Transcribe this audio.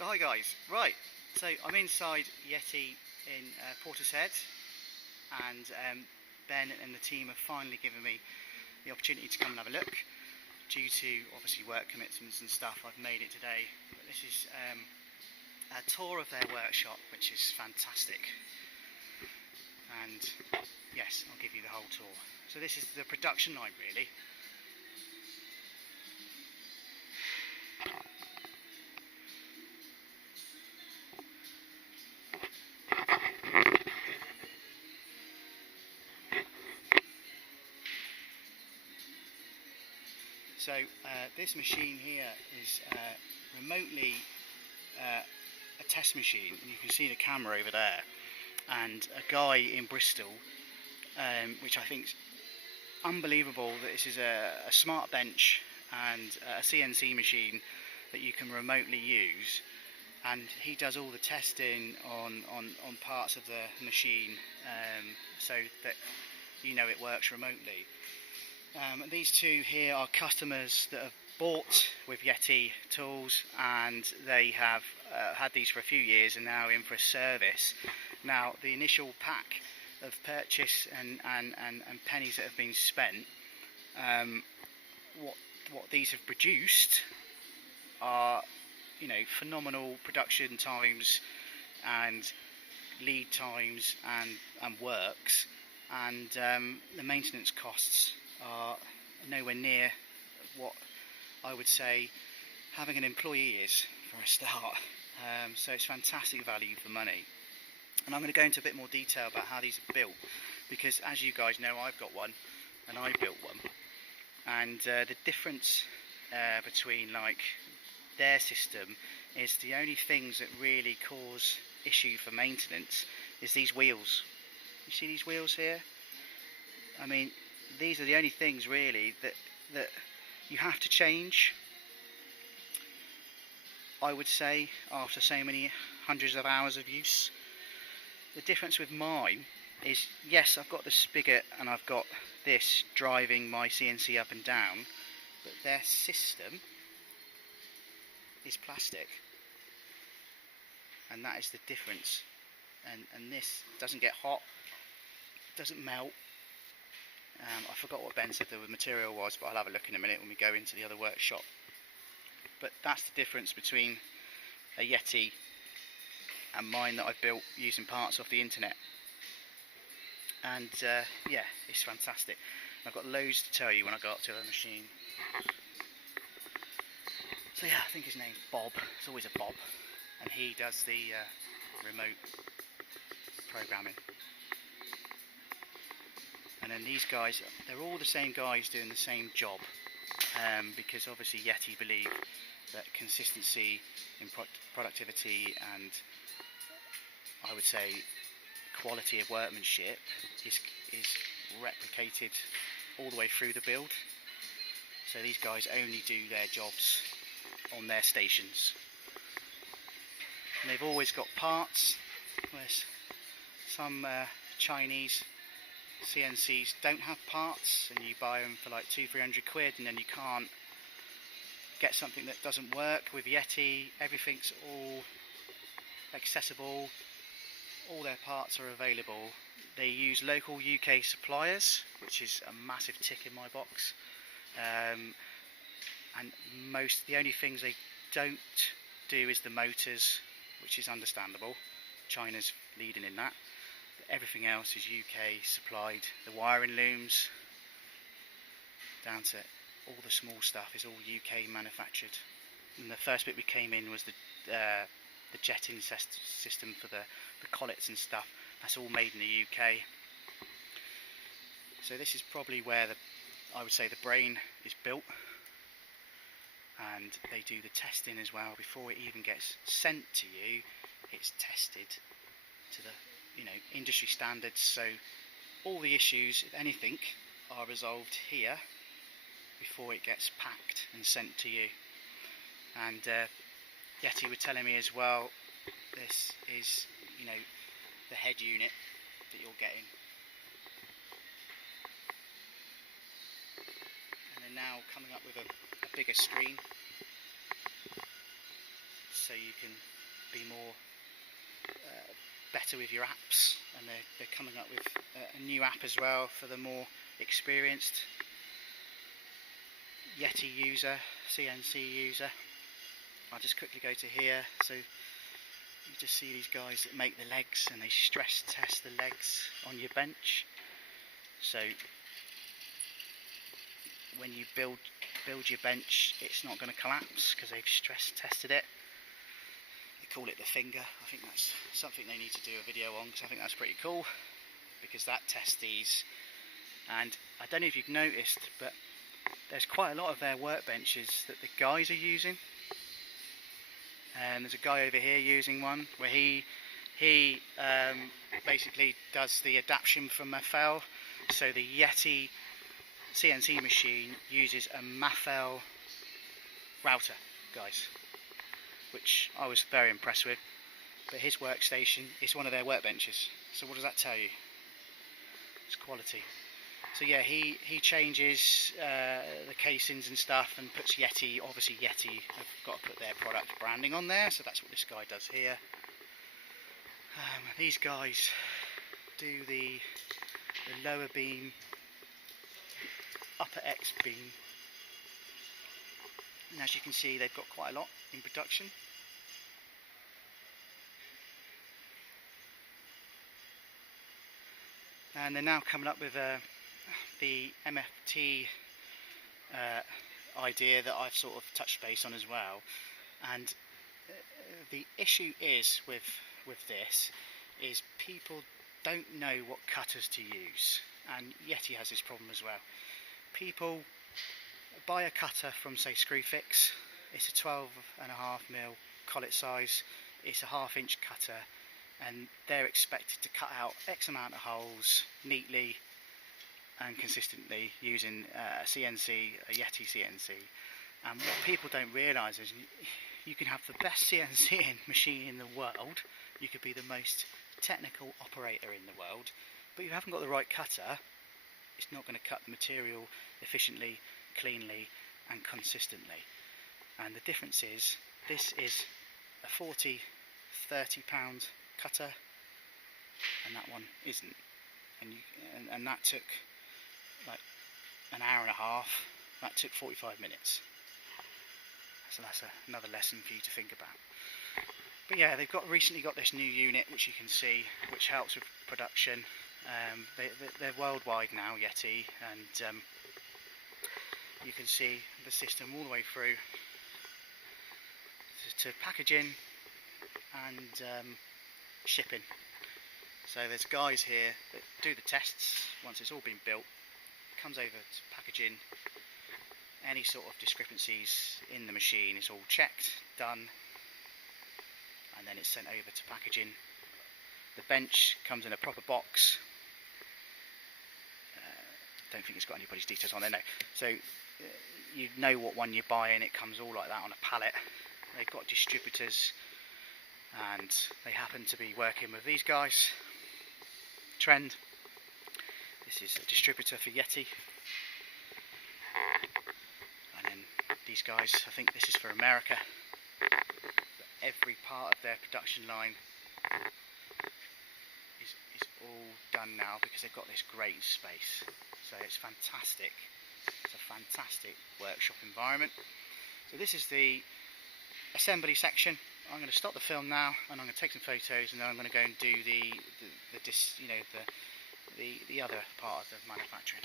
So hi guys, right, so I'm inside Yeti in Portishead, and Ben and the team have finally given me the opportunity to come and have a look. Due to obviously work commitments and stuff, I've made it today, but this is a tour of their workshop, which is fantastic. And yes, I'll give you the whole tour. So this is the production line really. So this machine here is remotely a test machine, and you can see the camera over there, and a guy in Bristol, which I think is unbelievable that this is a smart bench and a CNC machine that you can remotely use, and he does all the testing on parts of the machine so that you know it works remotely. These two here are customers that have bought with Yeti tools, and they have had these for a few years and now in for a service. Now the initial pack of purchase and pennies that have been spent, what these have produced are, you know, phenomenal production times and lead times and works, and the maintenance costs are nowhere near what I would say having an employee is for a start. So it's fantastic value for money. And I'm going to go into a bit more detail about how these are built, because as you guys know, I've got one and I built one, and the difference between like their system is the only things that really cause issue for maintenance is these wheels. You see these wheels here? I mean, these are the only things really that you have to change, I would say, after so many hundreds of hours of use. The difference with mine is, yes, I've got the spigot and I've got this driving my CNC up and down, but their system is plastic, and that is the difference. And this doesn't get hot, doesn't melt. I forgot what Ben said the material was, but I'll have a look in a minute when we go into the other workshop. But that's the difference between a Yeti and mine that I've built using parts off the internet. And yeah, it's fantastic. I've got loads to tell you when I go up to the machine. So yeah, I think his name's Bob. It's always a Bob, and he does the remote programming. And then these guys, they're all the same guys doing the same job, because obviously Yeti believe that consistency in productivity and, I would say, quality of workmanship is replicated all the way through the build. So these guys only do their jobs on their stations. And they've always got parts, whereas some Chinese CNCs don't have parts, and you buy them for like 200-300 quid, and then you can't get something that doesn't work. With Yeti, everything's all accessible, all their parts are available. They use local UK suppliers, which is a massive tick in my box. And the only things they don't do is the motors, which is understandable. China's leading in that. Everything else is UK supplied. The wiring looms, down to all the small stuff, is all UK manufactured. And the first bit we came in was the jetting system for the collets and stuff. That's all made in the UK. So this is probably where I would say the brain is built, and they do the testing as well. Before it even gets sent to you, it's tested to the industry standards, so all the issues, if anything, are resolved here before it gets packed and sent to you. And Yeti were telling me as well, this is the head unit that you're getting. And they're now coming up with a bigger screen, so so you can be more better with your apps, and they're coming up with a new app as well for the more experienced Yeti user, CNC user. I'll just quickly go to here, so you just see these guys that make the legs, and they stress test the legs on your bench. So when you build your bench, it's not going to collapse because they've stress tested it. They call it the finger. I think that's something they need to do a video on, because I think that's pretty cool, because that tests these. And I don't know if you've noticed, but there's quite a lot of their workbenches that the guys are using. And there's a guy over here using one where he basically does the adaptation from MAFEL. So the Yeti CNC machine uses a MAFEL router, guys, which I was very impressed with. But his workstation is one of their workbenches. So what does that tell you? It's quality. So yeah, he changes the casings and stuff, and puts Yeti. Obviously Yeti have got to put their product branding on there, so that's what this guy does here. These guys do the lower beam, upper X beam, and as you can see, they've got quite a lot in production. And they're now coming up with the MFT idea that I've sort of touched base on as well. And the issue is with this is people don't know what cutters to use, and Yeti has this problem as well. People buy a cutter from, say, Screwfix. It's a 12.5mm collet size. It's a 1/2 inch cutter, and they're expected to cut out X amount of holes neatly and consistently using a CNC, a Yeti CNC. And what people don't realise is you can have the best CNC machine in the world, you could be the most technical operator in the world, but you haven't got the right cutter, it's not going to cut the material efficiently, cleanly and consistently. And the difference is, this is a £40–30 cutter, and that one isn't. And that took like an hour and a half. That took 45 minutes. So that's another lesson for you to think about. But yeah, they've recently got this new unit, which you can see, which helps with production. They're worldwide now, Yeti, and you can see the system all the way through to packaging and shipping. So there's guys here that do the tests once it's all been built. It comes over to packaging. Any sort of discrepancies in the machine is all checked, done, and then it's sent over to packaging. The bench comes in a proper box. Don't think it's got anybody's details on there, no. So you know what one you're buying. It comes all like that on a pallet. They've got distributors, and they happen to be working with these guys. Trend. This is a distributor for Yeti. And then these guys, I think this is for America. But every part of their production line is all done now, because they've got this great space. So it's fantastic. It's a fantastic workshop environment. So this is the assembly section. I'm going to stop the film now, and I'm going to take some photos, and then I'm going to go and do the other part of the manufacturing.